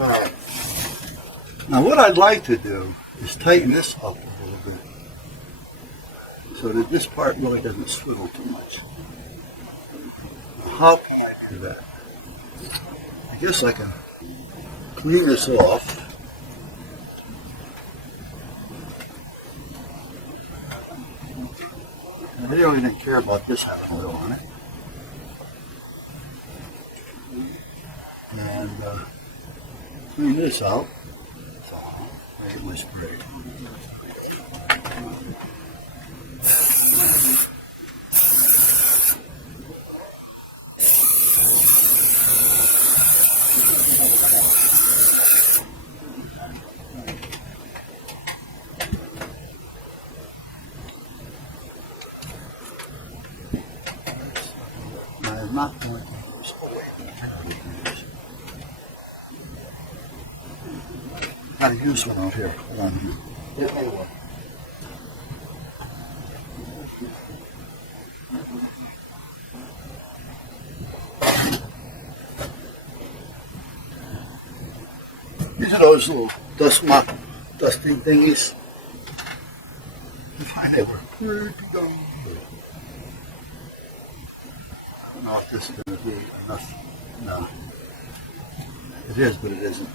Alright. Now what I'd like to do is tighten this up a little bit so that this part really doesn't swivel too much. How can I do that? I guess I can clean this off. I really didn't care about this having oil on it. And clean this out. So, make my spray. I'm not going to use how to use one out here. Hold on. Get me one. These are those little dusting thingies. I find they were pretty darn good. I don't know if this is going to be enough. No. It is, but it isn't.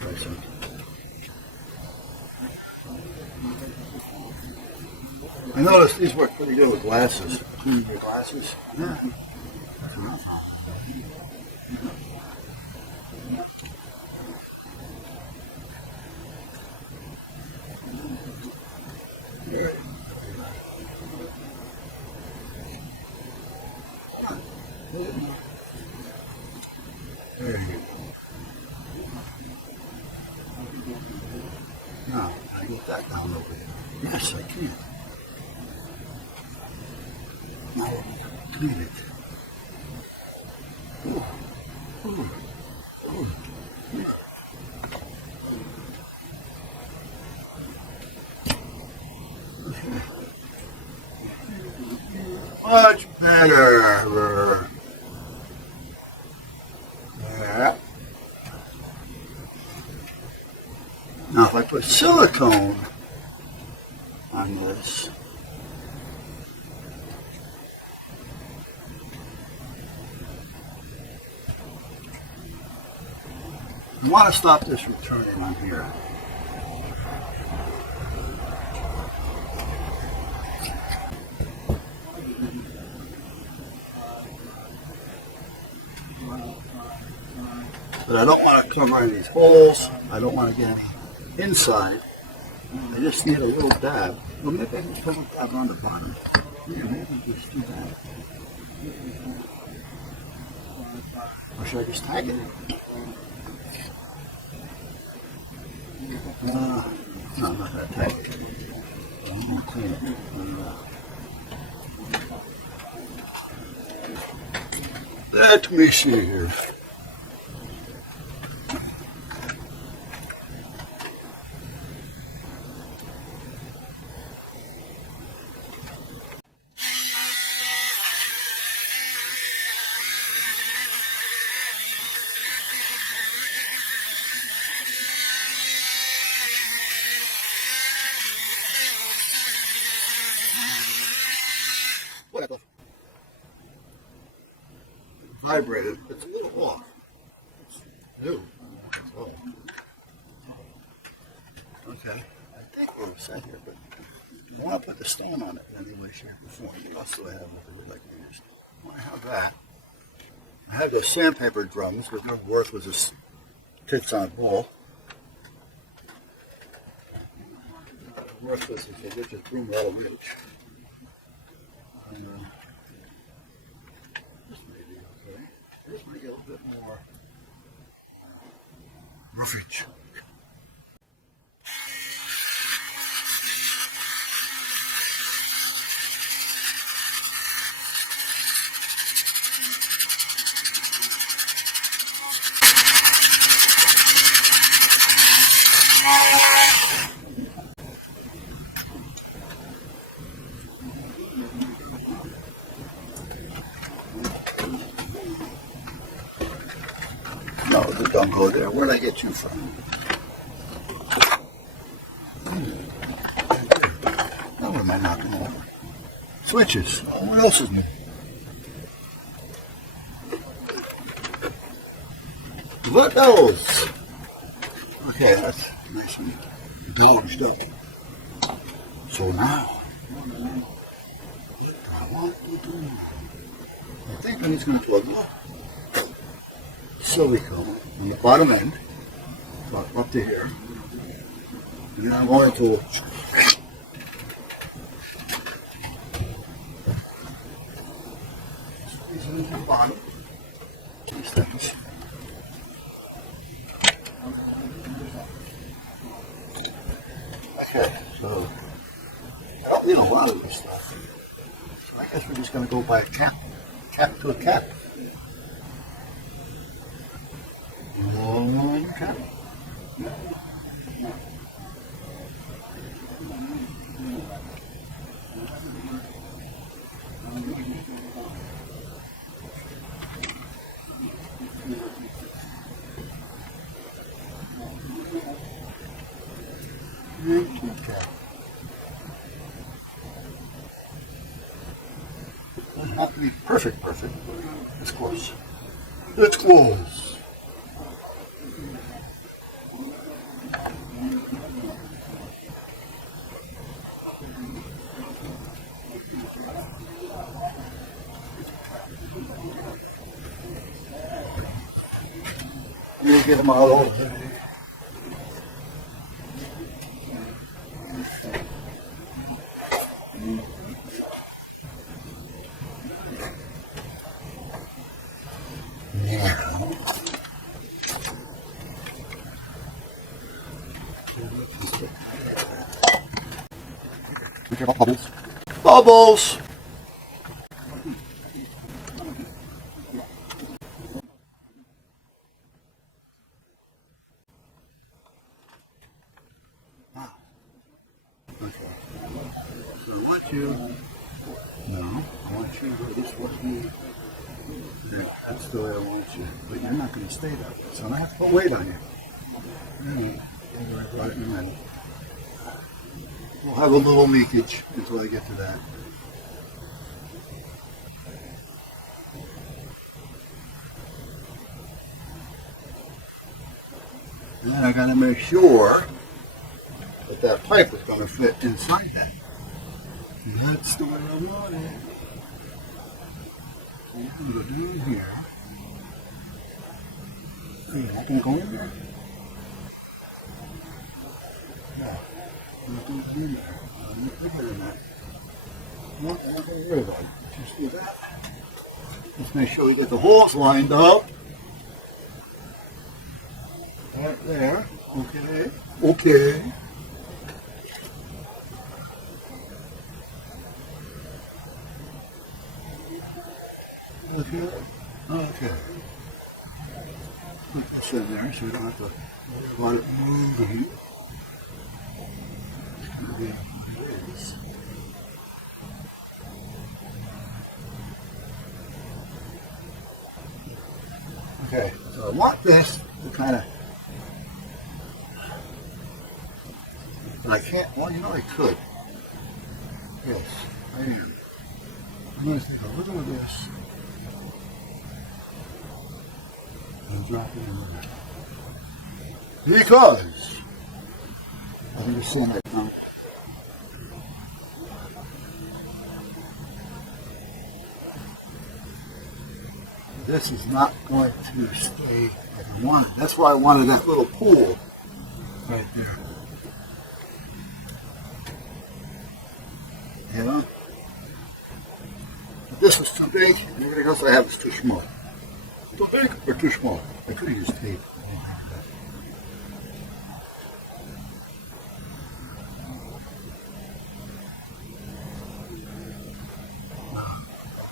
Try some. I noticed these work pretty good with glasses. Clean your glasses. Yeah. There you go. Now, I get that down over here. Yes, I can. Now, I clean it. Ooh. Ooh. Ooh. Much better. Yeah. Now if I put silicone on this, I want to stop this from turning on here. But I don't want to cover any of these holes. I don't want to get any inside. I just need a little dab. Well, maybe I can put a dab on the bottom. Yeah, maybe just do that. Or should I just tag it? No, I'm not going to tag it. I'm going to clean it. Let me see here. Whatever. Vibrated. It's a little off. It's new. It's off. Okay. I think we're set here, but I want to put the stone on it anyway, shape, or form. What else do I have that I would like to use? Well, I have that. I have the sandpaper drums, but their worth was a tits on a ball. Worthless if they get your broom rattle rich. This may be okay. This may get a little bit more roughage. Oh, there. Where'd I get you from? Now what am I knocking over? Switches. Oh, what else is new? What else? Okay, that's nice and dodged up. So now, what do I want to do? I think I'm just going to plug the silicone on the bottom end, up to here. And then I'm going to squeeze it into the bottom. These things. Okay, so I don't need a lot of this stuff. So I guess we're just going to go by a cap to a cap. Cap. Doesn't have to be perfect, but it's close. It's close. You'll get them all over. Be careful, bubbles. Bubbles! Okay. So I want you, I want you to this way. That's the way I want you. But you're not going to stay that way. So I have to put weight on you. Right in the middle. We'll have a little leakage until I get to that. And then I got to make sure that that pipe is going to fit inside that. And that's the way I want it. So I'm going to go down here. Hey, I can go in there. Yeah. Nothing's in there. I'm bigger than that. No, I'm not going to worry about it. Just do that. Let's make sure we get the holes lined up. Right there. Okay. Okay. Okay. Okay. Put this in there so we don't have to let it move. Okay, so I want this to kind of, and I can't, well, you know I could. Yes, I am. I'm going to take a little of this and drop it in there. Because, I understand that now. This is not going to stay like I wanted. That's why I wanted that little pool right there. Yeah. But this is too big, and everything else I have is too small. Too big or too small? I could have used tape.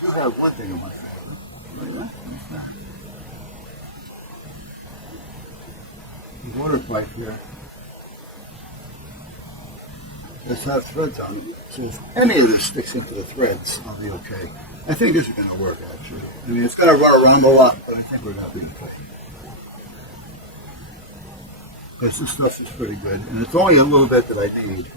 I have one thing in my favor. The water pipe here. Let's have threads on it. So if any of this sticks into the threads, I'll be okay. I think this is going to work, actually. I mean, it's going to run around a lot, but I think we're going to be okay. because this stuff is pretty good, and it's only a little bit that I need.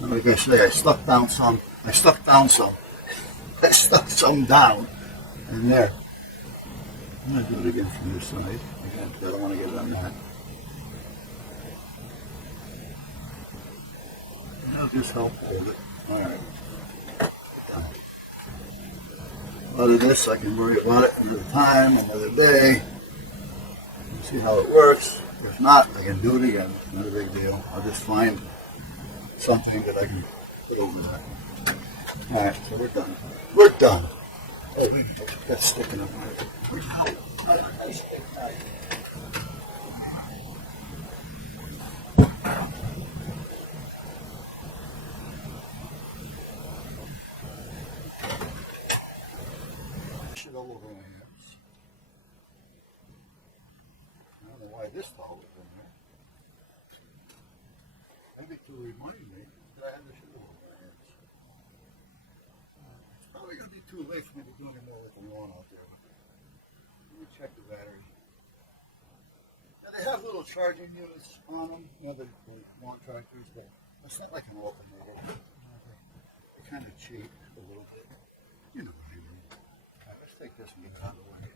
And like I say, I stuck some, I stuck some down in there. I'm going to do it again from this side, again, because I don't want to get it on that. That'll just help hold it. Alright. Out of this, I can worry about it another time, another day, see how it works. If not, I can do it again. Not a big deal. I'll just find something that I can put over that. Alright, so we're done. We're done. Oh, that's sticking up. Shit all over my hands. I don't know why this towel is in there. Maybe to remind me that I have this shit all over my hands. It's probably going to be too late for me to do any more with the lawn out there. But let me check the battery. Now they have little charging units on them, you know, the lawn tractors, but it's not like an alternator. They're kind of cheap a little bit. You know what I mean. All right, let's take this and get it out of the way.